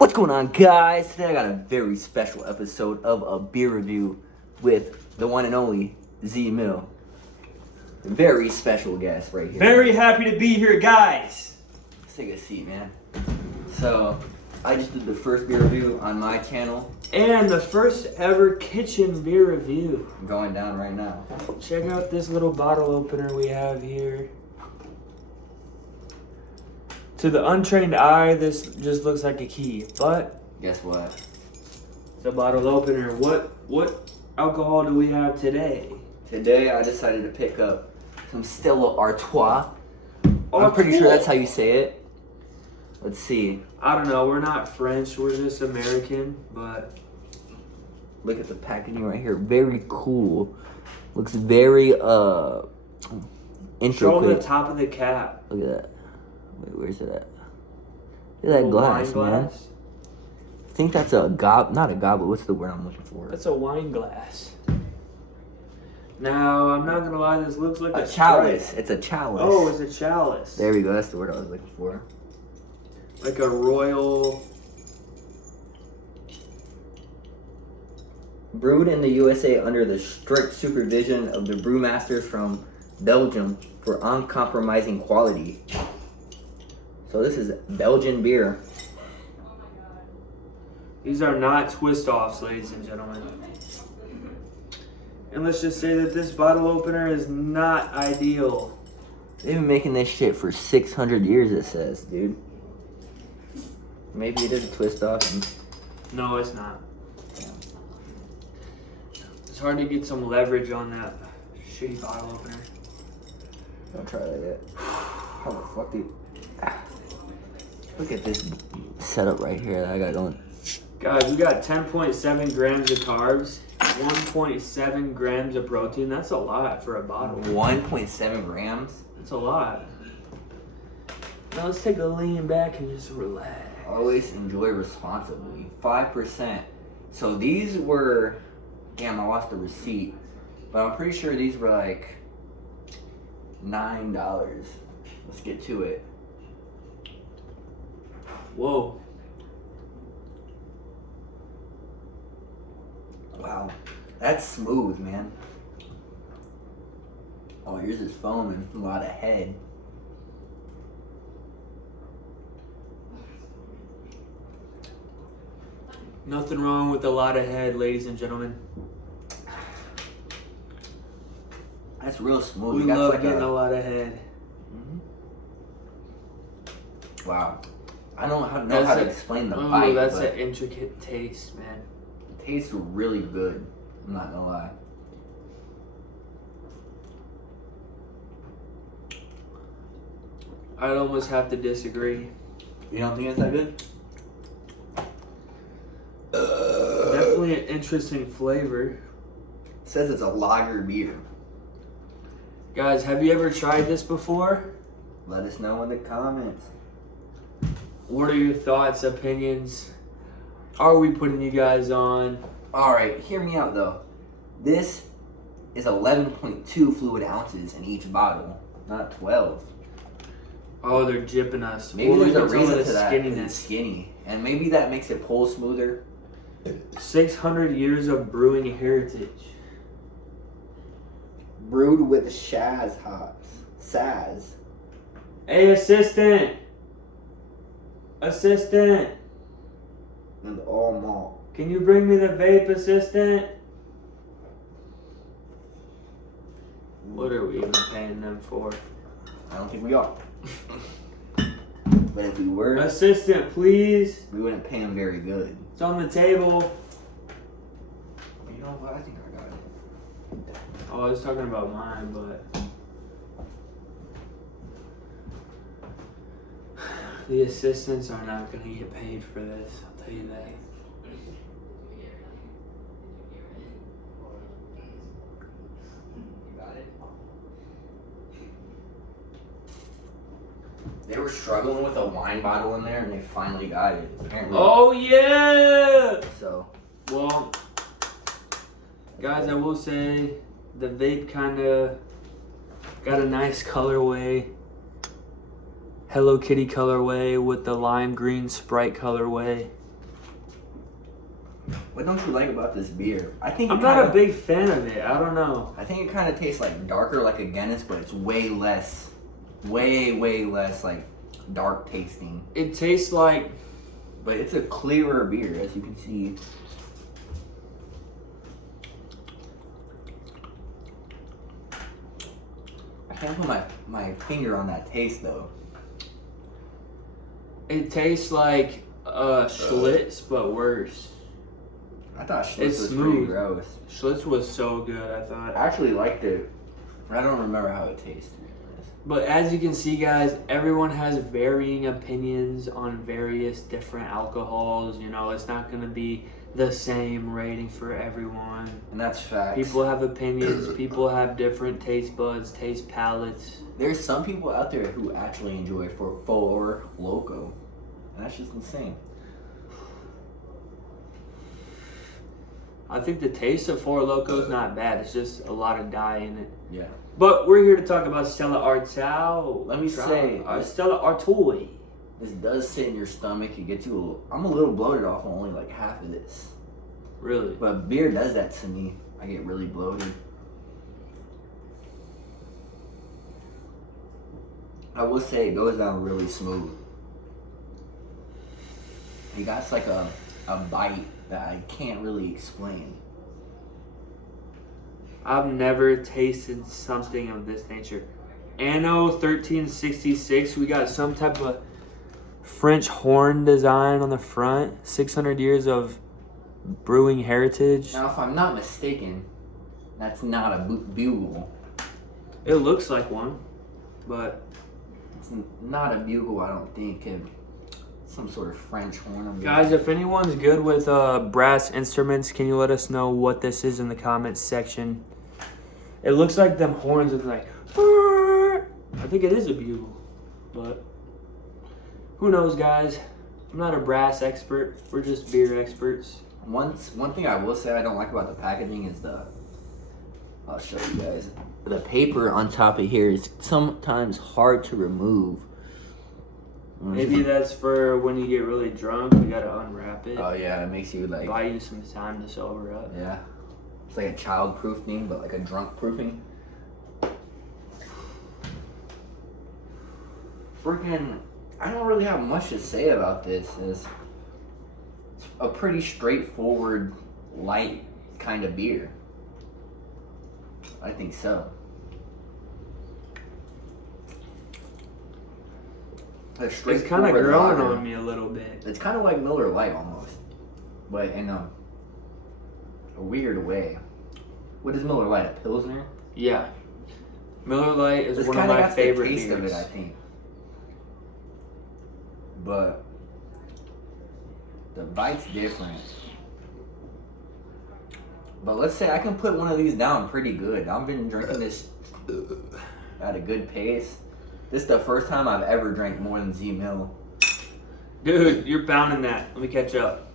What's going on, guys? Today I got a very special episode of a beer review with the one and only zmil. Very special guest right here. Very happy to be here, guys. Let's take a seat, man. So, I just did the first beer review on my channel. And the first ever kitchen beer review. I'm going down right now. Check out this little bottle opener we have here. To the untrained eye, this just looks like a key, but guess what? it's a bottle opener. What alcohol do we have today? Today I decided to pick up some Stella Artois. I'm pretty sure that's how you say it. Let's see. I don't know. We're not French. We're just American, but look at the packaging right here. Very cool. Looks very intricate. Show the top of the cap. Look at that. Wait, where's it at? Look at that glass, man. I think that's a not a goblet. What's the word I'm looking for? That's a wine glass. Now, I'm not gonna lie, this looks like a chalice. It's a chalice. Oh, it's a chalice. There we go. That's the word I was looking for. Like a royal. Brewed in the USA under the strict supervision of the brewmasters from Belgium for uncompromising quality. So this is Belgian beer. These are not twist-offs, ladies and gentlemen. And let's just say that this bottle opener is not ideal. They've been making this shit for 600 years, it says, dude. Maybe it is a twist-off. No, it's not. It's hard to get some leverage on that shitty bottle opener. Don't try that yet. How the fuck do you... Look at this setup right here that I got going. Guys, we got 10.7 grams of carbs, 1.7 grams of protein. That's a lot for a bottle. 1.7 grams? That's a lot. Now let's take a lean back and just relax. Always enjoy responsibly. 5%. So these were... Damn, I lost the receipt. But I'm pretty sure these were like $9. Let's get to it. Whoa. Wow. That's smooth, man. Oh, here's his foam and a lot of head. Nothing wrong with a lot of head, ladies and gentlemen. That's real smooth. We love getting a lot of head. Wow. I don't know how to explain the bite. Oh, that's an intricate taste, man. It tastes really good. I'm not gonna lie. I'd almost have to disagree. You don't think it's that good? Definitely an interesting flavor. It says it's a lager beer. Guys, have you ever tried this before? Let us know in the comments. What are your thoughts, opinions? Are we putting you guys on? Alright, hear me out though. This is 11.2 fluid ounces in each bottle, not 12. Oh, they're jipping us. Maybe there's a reason to that. It's skinny. And maybe that makes it pull smoother. 600 years of brewing heritage. Brewed with Shaz hops. Saz. Hey, assistant! Assistant! And all malt. Can you bring me the vape, assistant? What are we even paying them for? I don't think we are. But if we were, Assistant, please. we wouldn't pay him very good. It's on the table. You know what? I think I got it. Oh, I was talking about mine, but the assistants are not going to get paid for this. I'll tell you that. They were struggling with a wine bottle in there, and they finally got it. Apparently. Oh yeah! So, well, guys, I will say the vape kind of got a nice colorway. Hello Kitty colorway with the lime green Sprite colorway. What don't you like about this beer? I think I'm not a big fan of it. I don't know. I think it kind of tastes like darker, like a Guinness, but it's way less, way less like dark tasting. It tastes like, but it's a clearer beer, as you can see. I can't put my finger on that taste though. it tastes like Schlitz, but worse. I thought Schlitz It's was smooth. pretty gross. Schlitz was so good, I thought. I actually liked it. I don't remember how it tasted. But as you can see, guys, everyone has varying opinions on various different alcohols. You know, it's not going to be the same rating for everyone. And that's facts. People have opinions. People have different taste buds, taste palates. There's some people out there who actually enjoy Four Loko. And that's just insane. I think the taste of Four Loko is not bad. It's just a lot of dye in it. Yeah. But we're here to talk about Stella Artois. Let me say, Stella Artois. This does sit in your stomach. It gets you a little... I'm a little bloated off of only like half of this. Really? But beer does that to me. I get really bloated. I will say it goes down really smooth. It got like a bite that I can't really explain. I've never tasted something of this nature. Anno 1366, we got some type of French horn design on the front. 600 years of brewing heritage. Now, if I'm not mistaken, that's not a bugle. It looks like one, but It's not a bugle, I don't think. It's some sort of French horn. guys, if anyone's good with brass instruments, can you let us know what this is in the comments section? It looks like them horns are like, I think it is a bugle, but who knows, guys? I'm not a brass expert. We're just beer experts. One thing I will say I don't like about the packaging is I'll show you guys. The paper on top of here is sometimes hard to remove. Maybe that's for when you get really drunk. We gotta unwrap it. Oh yeah, it makes you like... Buy you some time to sober up. Yeah. It's like a child-proof thing, but like a drunk-proofing. Freaking... I don't really have much to say about this. It's a pretty straightforward, light kind of beer. I think so. It's kind of growing on me a little bit. It's kind of like Miller Lite almost, but in a weird way. What is Miller Lite? A Pilsner? Yeah. Miller Lite is This one of kinda my got favorite the taste beers. of it, I think. But the bite's different. But let's say I can put one of these down pretty good. I've been drinking this at a good pace. This is the first time I've ever drank more than zmil. Dude, you're pounding that. Let me catch up.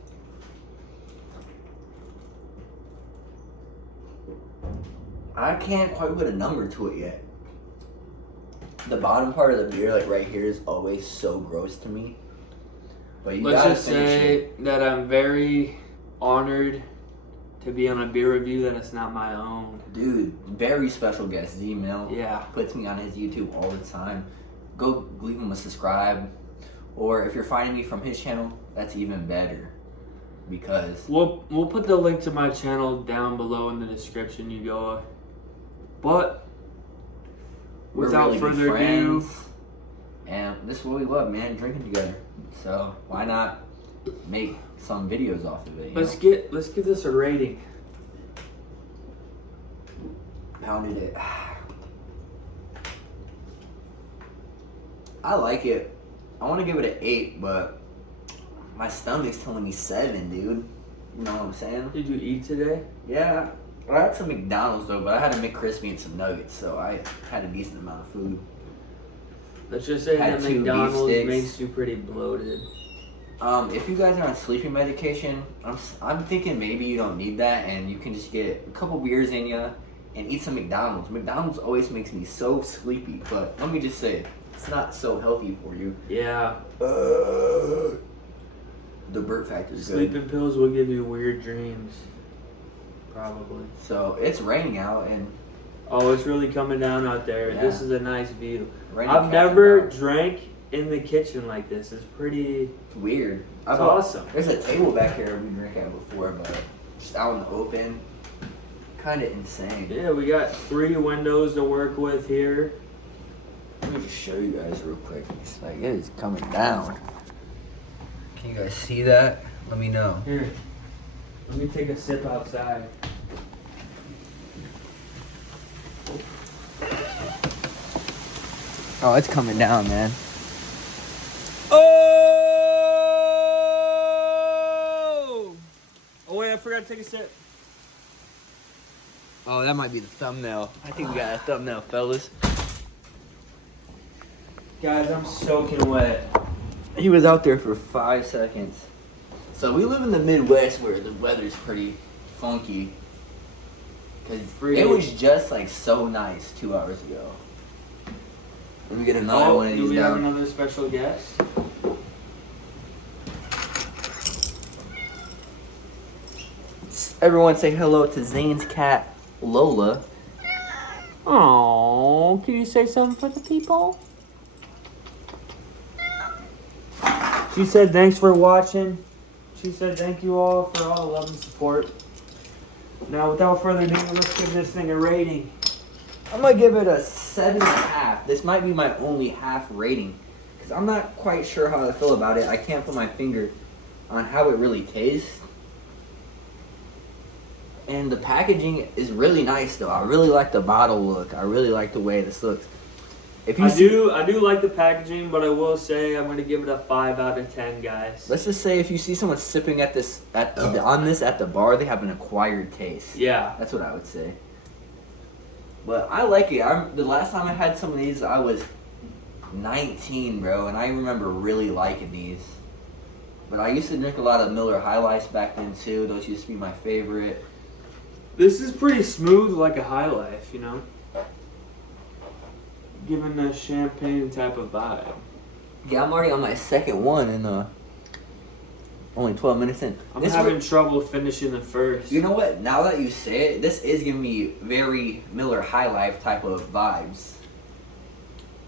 I can't quite put a number to it yet. The bottom part of the beer, like right here, is always so gross to me. But you Let's gotta just finish say it. that I'm very honored to be on a beer review that it's not my own. Dude, very special guest, zmil. Yeah. Puts me on his YouTube all the time. Go leave him a subscribe. Or if you're finding me from his channel, that's even better. Because We'll put the link to my channel down below in the description, you go. But we're without really good further friends. ado, And this is what we love, man, drinking together. So why not make some videos off of it? You let's know? give this a rating. Pounded it. I like it. I want to give it an 8, but my stomach's telling me 7, dude. You know what I'm saying? Did you eat today? Yeah. I had some McDonald's though, but I had a McCrispy and some nuggets, so I had a decent amount of food. Let's just say Had that 2 beef McDonald's sticks. makes you pretty bloated. If you guys are on sleeping medication, I'm thinking maybe you don't need that, and you can just get a couple beers in you and eat some McDonald's. McDonald's always makes me so sleepy, but let me just say, it's not so healthy for you. Yeah. The burp factor is good. Sleeping pills will give you weird dreams. Probably. So it's raining out and Oh, it's really coming down out there. Yeah. This is a nice view. raining I've cats never and dogs. drank in the kitchen like this. It's pretty. It's weird. It's awesome. There's a table back here we drank at before, but just out in the open, kind of insane. Yeah, we got 3 windows to work with here. Let me just show you guys real quick. It's like it is coming down. Can you guys see that? Let me know. Here, let me take a sip outside. Oh, it's coming down, man. Oh! Oh wait, I forgot to take a sip. Oh, that might be the thumbnail. I think we got a thumbnail, fellas. Guys, I'm soaking wet. He was out there for 5 seconds. So we live in the Midwest where the weather's pretty funky. Cause it was just like so nice 2 hours ago. Let me get another one of do these we have down. another special guest? Everyone say hello to Zane's cat, Lola. Oh, can you say something for the people? She said thanks for watching. She said thank you all for all the love and support. Now, without further ado, let's give this thing a rating. I'm gonna give it a 7.5. This might be my only half rating. Because I'm not quite sure how I feel about it. I can't put my finger on how it really tastes. And the packaging is really nice though. I really like the bottle look. I really like the way this looks. If you I do like the packaging, but I will say I'm gonna give it a 5 out of 10, guys. Let's just say if you see someone sipping at this on this at the bar, they have an acquired taste. Yeah. That's what I would say. But I like it. The last time I had some of these, I was 19, bro, and I remember really liking these. But I used to drink a lot of Miller High Lifes back then too. Those used to be my favorite. This is pretty smooth, like a High Life, you know? Giving a champagne type of vibe. Yeah, I'm already on my second one and only 12 minutes in. I'm having trouble finishing the first. You know what? Now that you say it, this is giving me very Miller High Life type of vibes.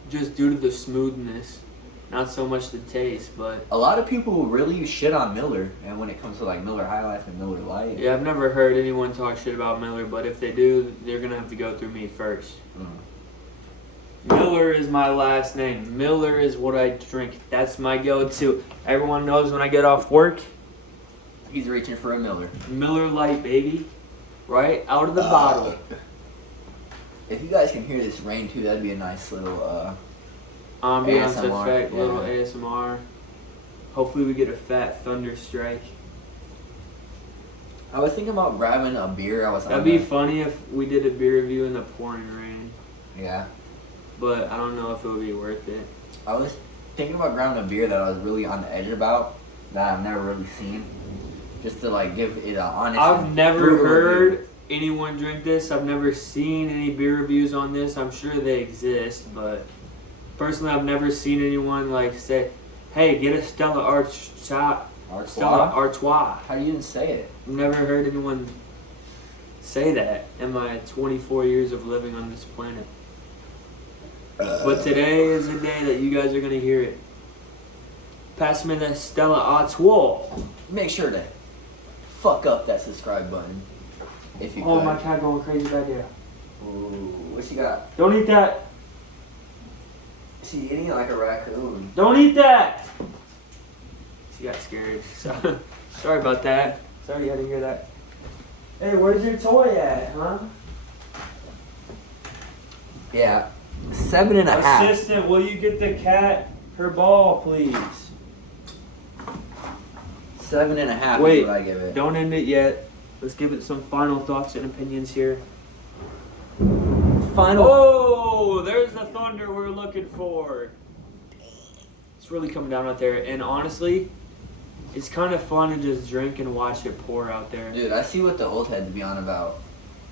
Just due to the smoothness. Not so much the taste, but... A lot of people really shit on Miller, and when it comes to like Miller High Life and Miller Lite. Yeah, I've never heard anyone talk shit about Miller, but if they do, they're gonna have to go through me first. Miller is my last name. Miller is what I drink. That's my go-to. Everyone knows when I get off work, He's reaching for a Miller. Miller Lite, baby. Right out of the bottle. If you guys can hear this rain too, that'd be a nice little Ambiance ASMR, effect, yeah. little ASMR. Hopefully we get a fat thunder strike. I was thinking about grabbing a beer. That'd be funny if we did a beer review in the pouring rain. Yeah. But I don't know if it would be worth it. I was thinking about grabbing a beer that I was really on the edge about, that I've never really seen. Just to like give it an honest. I've never brutal heard review. anyone drink this. I've never seen any beer reviews on this. I'm sure they exist, but personally I've never seen anyone like say, hey, get a Stella Artois. Stella Artois. How do you even say it? I've never heard anyone say that in my 24 years of living on this planet. But today is the day that you guys are going to hear it. Pass me that Stella Artois. Make sure to fuck up that subscribe button. If you Oh, could. my cat going crazy back there. Ooh, what she got? Don't eat that. She eating like a raccoon. Don't eat that. She got scared. So, sorry about that. Sorry you had to hear that. Hey, where's your toy at, huh? Yeah. 7.5. Assistant, will you get the cat her ball, please? 7.5 Wait, is what I give it. don't end it yet. Let's give it some final thoughts and opinions here. Final. Oh, there's the thunder we're looking for. It's really coming down out there, and honestly, it's kind of fun to just drink and watch it pour out there. Dude, I see what the old heads be on about.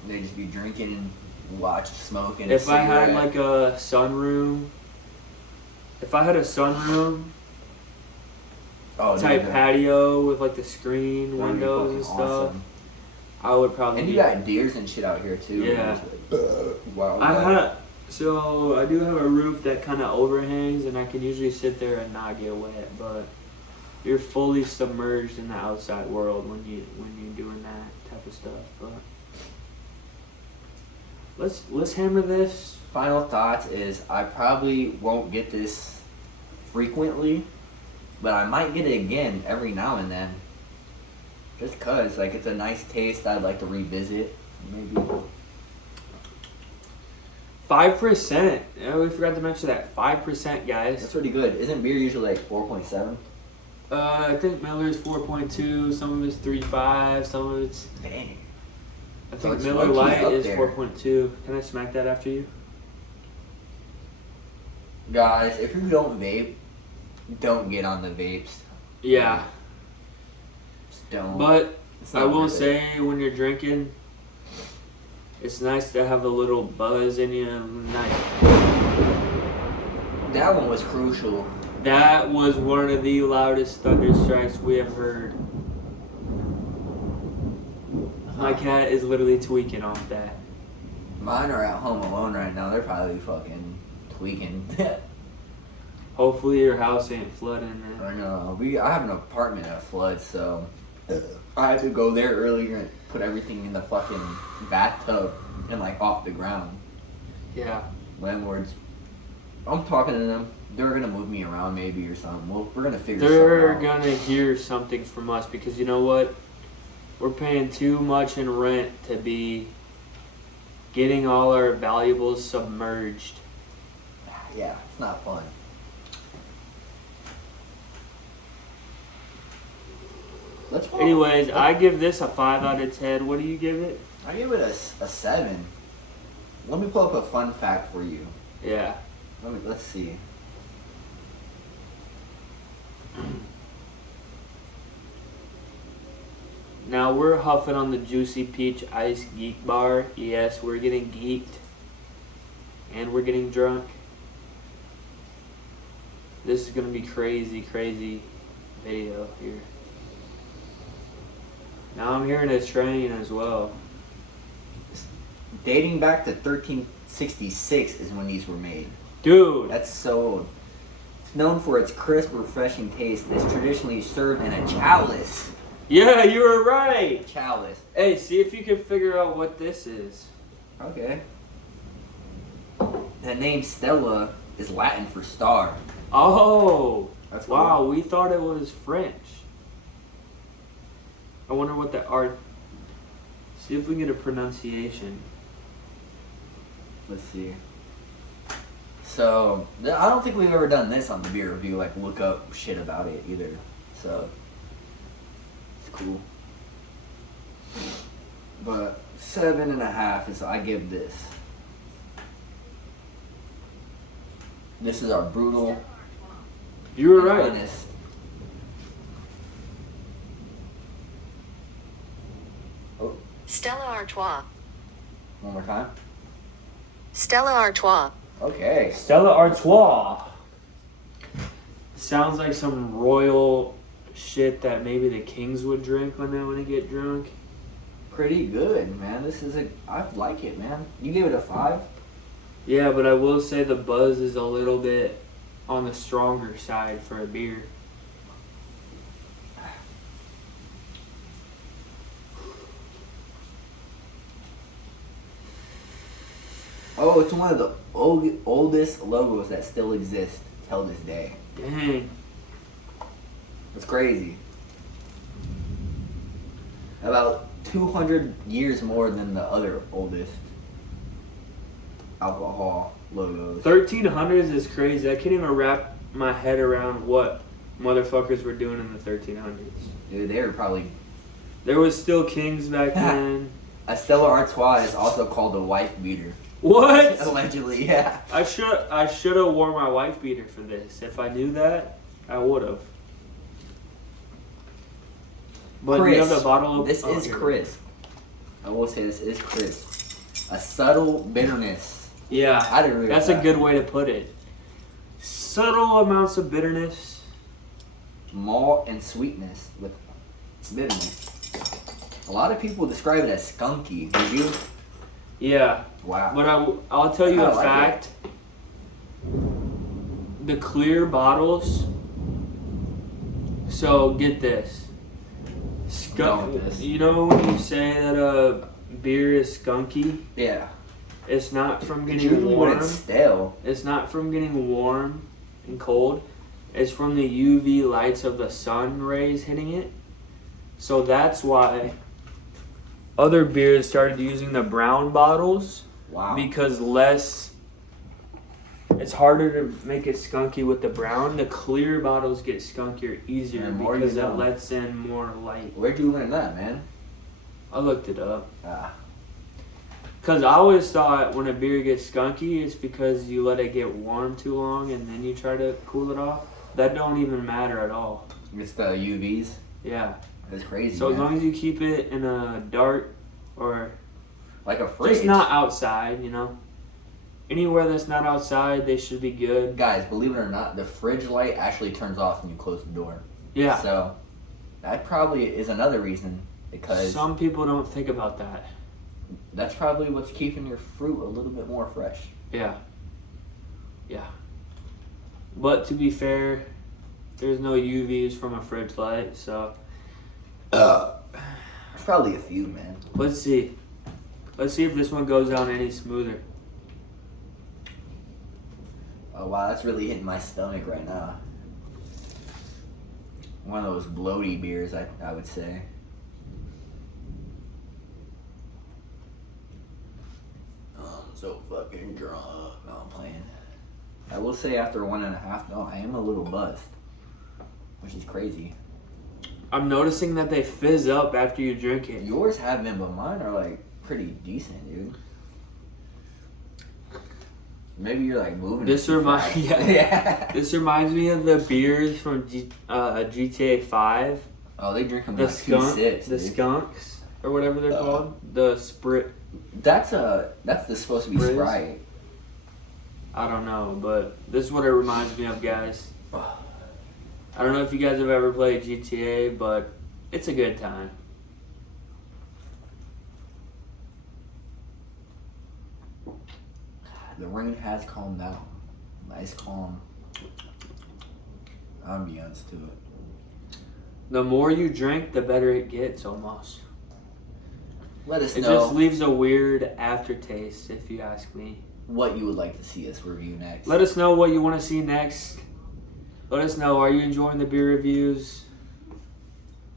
They just be drinking and watch smoking. If I had like a sunroom, type patio with like the screen That'd be windows and fucking stuff. awesome. I would probably. And you got deers and shit out here too. Yeah. Wow. So I do have a roof that kind of overhangs, and I can usually sit there and not get wet. But you're fully submerged in the outside world when you're doing that type of stuff. But let's hammer this. Final thoughts is I probably won't get this frequently, but I might get it again every now and then. Just cause like it's a nice taste I'd like to revisit. Maybe 5%. Yeah, we forgot to mention that. 5%, guys. that's pretty good. Isn't beer usually like 4.7? I think Miller's 4.2. Some of it's 3.5. Some of it's. Dang. I So think it's Miller low-key Lite up is there. 4.2. Can I smack that after you? Guys, if you don't vape, don't get on the vapes. Yeah. Just don't. But It's I not will worth it. say, when you're drinking, it's nice to have a little buzz in you. Nice. That one was crucial. That was one of the loudest thunder strikes we have heard. My cat is literally tweaking off that. Mine are at home alone right now. They're probably fucking tweaking. Hopefully your house ain't flooding. I know. I have an apartment that floods, so I had to go there earlier and put everything in the fucking bathtub and like off the ground. Yeah. Landlords, I'm talking to them. They're gonna move me around maybe or something. We're gonna figure They're something out. gonna hear something from us because you know what? We're paying too much in rent to be getting all our valuables submerged. Yeah, it's not fun. Let's walk. Anyways, I give this a 5 out of 10. What do you give it? I give it a 7. Let me pull up a fun fact for you. Yeah. Let's see. Now we're huffing on the Juicy Peach Ice Geek Bar. Yes, we're getting geeked. And we're getting drunk. This is gonna be crazy, crazy video here. Now I'm hearing a train as well. Dating back to 1366 is when these were made. Dude! That's so old. It's known for its crisp, refreshing taste. It's traditionally served in a chalice. Yeah, you were right! Chalice. Hey, see if you can figure out what this is. Okay. The name Stella is Latin for star. Oh! That's wow, cool. we thought it was French. I wonder what the art... See if we can get a pronunciation. Let's see. So, I don't think we've ever done this on the beer review, like look up shit about it either. So, it's cool. But 7.5 is I give this. This is our brutal. You were and right. honest. Oh, Stella Artois. one more time. Stella Artois. Okay. Stella Artois. Sounds like some royal shit that maybe the kings would drink when they get drunk. Pretty good, man. I like it, man. You gave it a 5? Yeah, but I will say the buzz is a little bit on the stronger side for a beer. Oh, it's one of the oldest logos that still exist till this day. Dang. It's crazy. About 200 years more than the other oldest alcohol logos. 1300s is crazy. I can't even wrap my head around what motherfuckers were doing in the 1300s. Dude, they were probably... There was still kings back then. A Stella Artois is also called a wife beater. What? Allegedly, yeah. I should have worn my wife beater for this. If I knew that, I would have. But you have the bottle of... This oh, is here. crisp. I will say this is crisp. A subtle bitterness. Yeah, I'd agree with that's that. a good way to put it. Subtle amounts of bitterness. malt and sweetness with bitterness. A lot of people describe it as skunky. Did you? Yeah. Wow. But I'll tell you I a like fact. The clear bottles. So get this. Going with this. You know when you say that a beer is skunky, Yeah. it's not from It's getting usually when warm. it's stale. It's not from getting warm and cold. It's from the UV lights of the sun rays hitting it. So that's why other beers started using the brown bottles Wow. because it's harder to make it skunky with the brown. The clear bottles get skunkier easier And more because you it know. lets in more light. Where'd you learn that, man? I looked it up. Ah. Because I always thought when a beer gets skunky, it's because you let it get warm too long and then you try to cool it off. That don't even matter at all. It's the UVs. Yeah. That's crazy. So as man. long as you keep it in a dark or Like a fridge. just not outside, you know. Anywhere that's not outside, they should be good. Guys, believe it or not, the fridge light actually turns off when you close the door. Yeah. So that probably is another reason, because Some people don't think about that. that's probably what's keeping your fruit a little bit more fresh. Yeah. Yeah. But to be fair, there's no UVs from a fridge light, so There's probably a few, man. let's see. Let's see if this one goes down any smoother. Oh wow, that's really hitting my stomach right now. One of those bloaty beers, I would say. Oh, I'm so fucking drunk. No, I'm playing. I will say after 1.5, no, I am a little buzzed, which is crazy. I'm noticing that they fizz up after you drink it. Yours have been, but mine are like pretty decent, dude. Maybe you're like moving. This too reminds fast. yeah. This reminds me of the beers from GTA 5. Oh, they drink them The like skunk, 2.6. the dude. skunks or whatever they're called. The Sprit. That's supposed to be Frizz? Sprite. I don't know, but this is what it reminds me of, guys. I don't know if you guys have ever played GTA, but it's a good time. The rain has calmed down. Nice calm ambiance to it. The more you drink, the better it gets, almost. Let us It know just leaves a weird aftertaste, if you ask me. what you would like to see us review next. Let us know what you want to see next. Let us know, are you enjoying the beer reviews?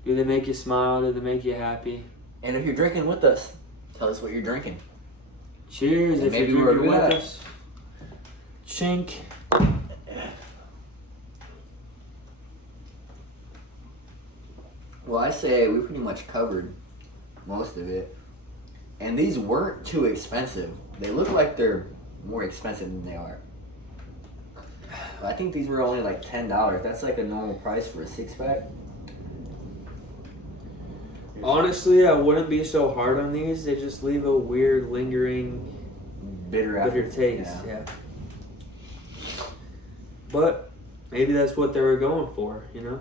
Do they make you smile? Do they make you happy? And if you're drinking with us, tell us what you're drinking. Cheers And if maybe you're we'll drinking do with that. us. Chink. Well, I say we pretty much covered most of it. And these weren't too expensive. They look like they're more expensive than they are. I think these were only like $10. That's like a normal price for a 6-pack. Honestly, I wouldn't be so hard on these. They just leave a weird, lingering, bitter taste. Yeah. But maybe that's what they were going for, you know?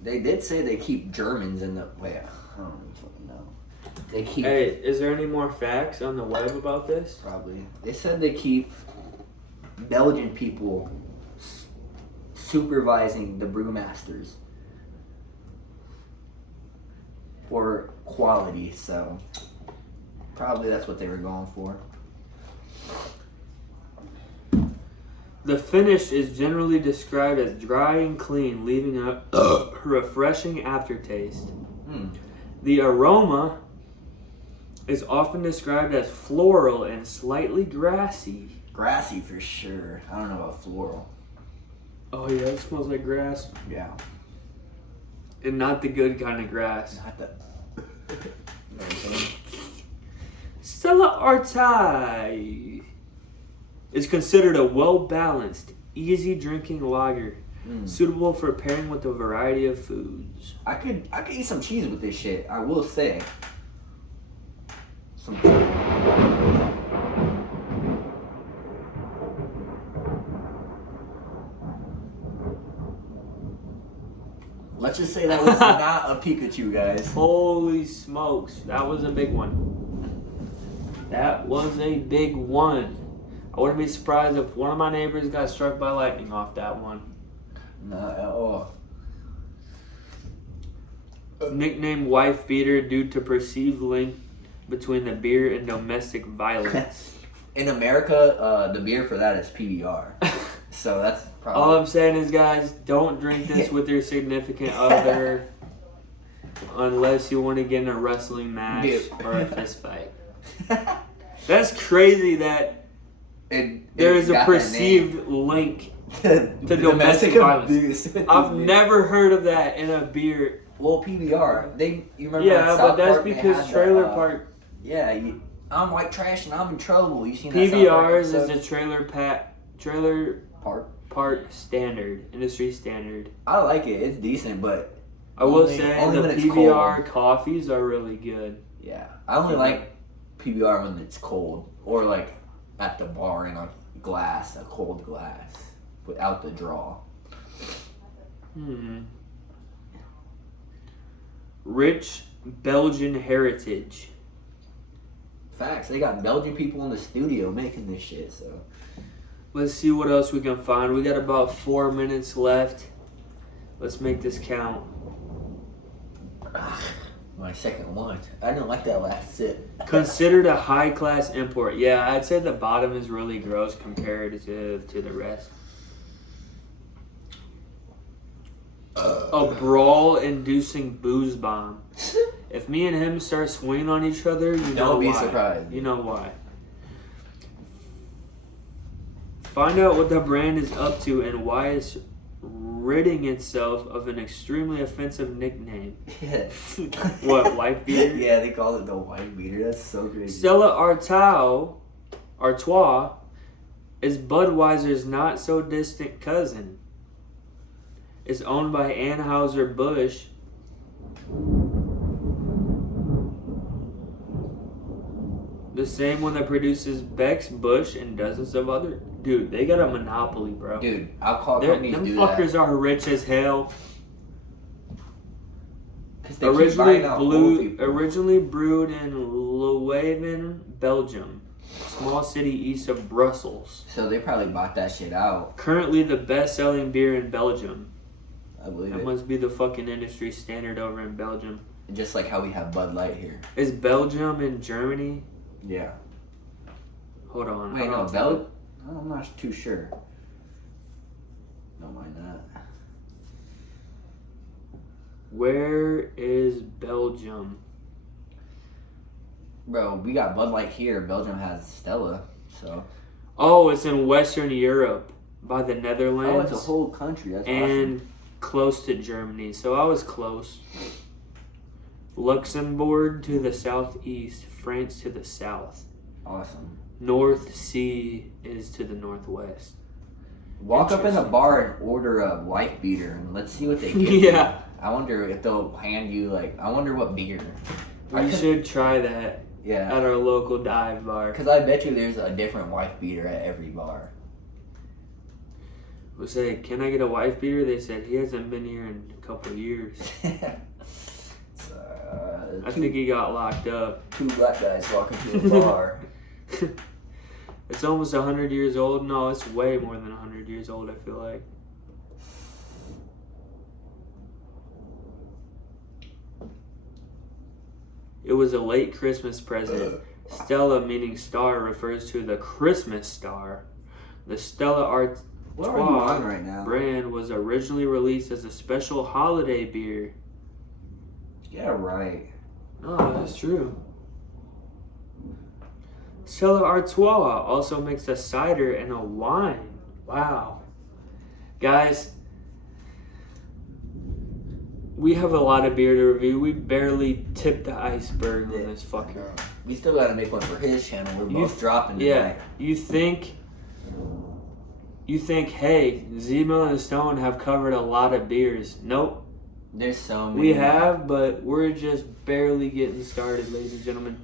They did say they keep Germans in the. Wait, I don't even fucking know. They keep. Hey, is there any more facts on the web about this? Probably. They said they keep Belgian people supervising the brewmasters for quality, so probably that's what they were going for. The finish is generally described as dry and clean, leaving a refreshing aftertaste. The aroma is often described as floral and slightly grassy. Grassy for sure. I don't know about floral. Oh yeah, it smells like grass. Yeah. And not the good kind of grass. Not the. You know what I'm saying? Stella Artois is considered a well-balanced, easy-drinking lager, suitable for pairing with a variety of foods. I could eat some cheese with this shit. I will say. Some cheese. Let's just say that was not a Pikachu, guys. Holy smokes, that was a big one. That was a big one. I wouldn't be surprised if one of my neighbors got struck by lightning off that one. Not at all. Nicknamed wife beater due to perceived link between the beer and domestic violence. In America, the beer for that is PBR. So that's probably... All I'm saying is, guys, don't drink this with your significant other unless you want to get in a wrestling match or a fist fight. That's crazy that there is a perceived link to domestic violence. I've never heard of that in a beer. Well, PBR. You remember? Yeah, South but that's Park, because Trailer Park. Yeah, I'm white trash and I'm in trouble. You seen that? PBRs is a trailer park standard, industry standard. I like it. It's decent, but I will say only the when it's PBR cold. coffees are really good. Yeah, I only like PBR when it's cold or like at the bar in a cold glass, without the draw. Rich Belgian heritage. Facts. They got Belgian people in the studio making this shit. So Let's see what else we can find. We got about 4 minutes left. Let's make this count. My second one. I didn't like that last sip. Considered a high-class import. Yeah, I'd say the bottom is really gross comparative to the rest. A brawl-inducing booze bomb. If me and him start swinging on each other, you know Don't be why. surprised. You know why. Find out what the brand is up to and why it's ridding itself of an extremely offensive nickname. Yeah. What, wife beater? Yeah, they call it the wife beater. That's so crazy. Stella Artois is Budweiser's not so distant cousin. It's owned by Anheuser-Busch. The same one that produces Beck's, Busch, and dozens of other. Dude, they got a monopoly, bro. Dude, alcohol Them companies do fuckers that. are rich as hell. 'Cause they keep buying out old people. Originally brewed in Leuven, Belgium, small city east of Brussels. So they probably bought that shit out. Currently the best-selling beer in Belgium. I believe That it. must be the fucking industry standard over in Belgium. Just like how we have Bud Light here. Is Belgium in Germany? Yeah. Hold on. Wait, no, Belgium? I'm not too sure. Don't mind that. Where is Belgium? Bro, we got Bud Light here. Belgium has Stella, so. Oh, it's in Western Europe by the Netherlands. Oh, it's a whole country. That's and awesome. close to Germany. So I was close. Luxembourg to the southeast, France to the south. Awesome. North Sea is to the northwest. Walk up in a Interesting. bar and order a wife beater and let's see what they give you. Yeah. I wonder if they'll hand you, like, I wonder what beer. We should try that Yeah. at our local dive bar. Because I bet you there's a different wife beater at every bar. We say, can I get a wife beater? They said he hasn't been here in a couple of years. I think he got locked up. Two black guys walking to a bar. It's almost 100 years old. No, it's way more than 100 years old, I feel like. It was a late Christmas present. Stella, meaning star, refers to the Christmas star. The Stella What are you on right now? brand was originally released as a special holiday beer. Yeah, right. Oh, that's true. Stella Artois also makes a cider and a wine. Wow. Guys, we have a lot of beer to review. We barely tipped the iceberg on this fucker. We still gotta make one for his channel. We're both dropping tonight. Yeah, you think, hey, Z-Mill and Stone have covered a lot of beers. Nope. There's so many. We have, but we're just barely getting started, ladies and gentlemen.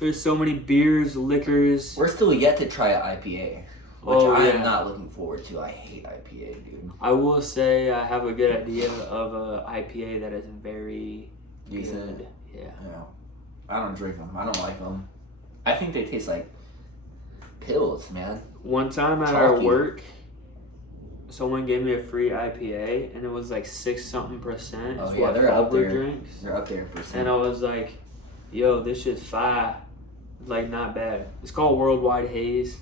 There's so many beers, liquors. We're still yet to try an IPA. which I am not looking forward to. I hate IPA, dude. I will say I have a good idea of a IPA that is very good. Yeah. I don't drink them. I don't like them. I think they taste like pills, man. One time at our work, someone gave me a free IPA, and it was like 6-something%. Oh, It's yeah, what they're up Fulber there. drinks. They're up there in percent. And I was like, yo, this shit's fire. Like, not bad. It's called Worldwide Haze.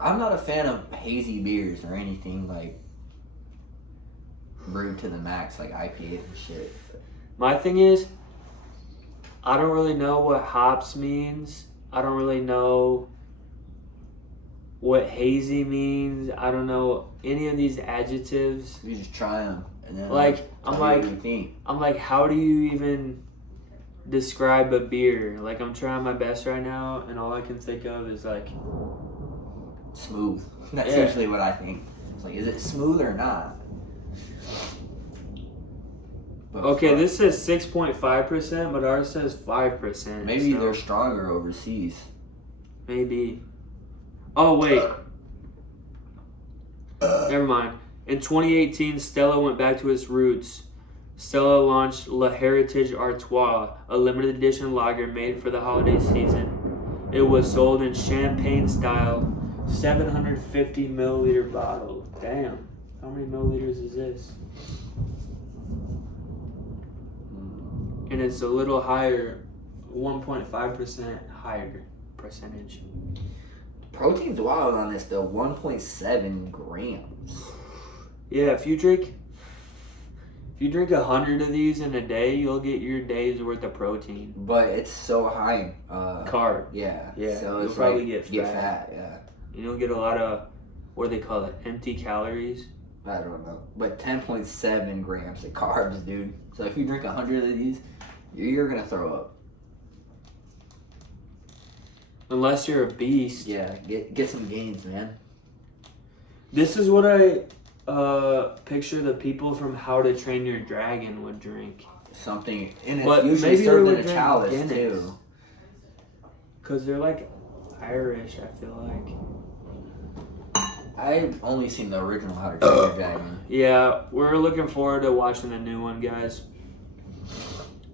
I'm not a fan of hazy beers or anything like brewed to the max, like IPA and shit. My thing is, I don't really know what hops means. I don't really know what hazy means. I don't know any of these adjectives. You just try them, and then I'm like, how do you even describe a beer? Like, I'm trying my best right now, and all I can think of is like smooth. That's usually what I think. It's like, is it smooth or not? But okay, this says 6.5%, but ours says 5%. Maybe so they're stronger overseas. maybe. Oh wait, never mind. In 2018, Stella went back to its roots. Stella launched La Heritage Artois, a limited edition lager made for the holiday season. It was sold in champagne style, 750 milliliter bottle. Damn, how many milliliters is this? And it's a little higher, 1.5% higher percentage. Protein's wild on this though, 1.7 grams. Yeah, if you drink 100 of these in a day, you'll get your day's worth of protein. But it's so high in Carb. Yeah. Yeah. So You'll it's probably like, get fat. fat. Yeah. You don't get a lot of, what do they call it, empty calories. I don't know. But 10.7 grams of carbs, dude. So if you drink 100 of these, you're gonna throw up. Unless you're a beast. Yeah, get some gains, man. This is what I picture the people from How to Train Your Dragon would drink. Something, and it's But usually maybe served they in would a drink chalice Guinness. too. Because they're like Irish, I feel like. I've only seen the original How to Train Your Dragon. Yeah, we're looking forward to watching the new one, guys.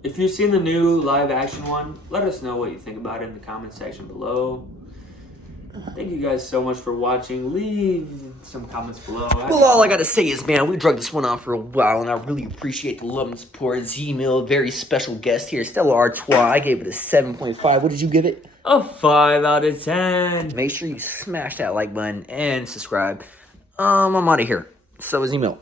If you've seen the new live action one, let us know what you think about it in the comment section below. Thank you guys so much for watching. Leave some comments below. Well, all I gotta say is, man, we drug this one on for a while, and I really appreciate the love and support. Z-Mill, very special guest here, Stella Artois. I gave it a 7.5. What did you give it? A 5 out of 10. Make sure you smash that like button and subscribe. I'm out of here. So is Z-Mill.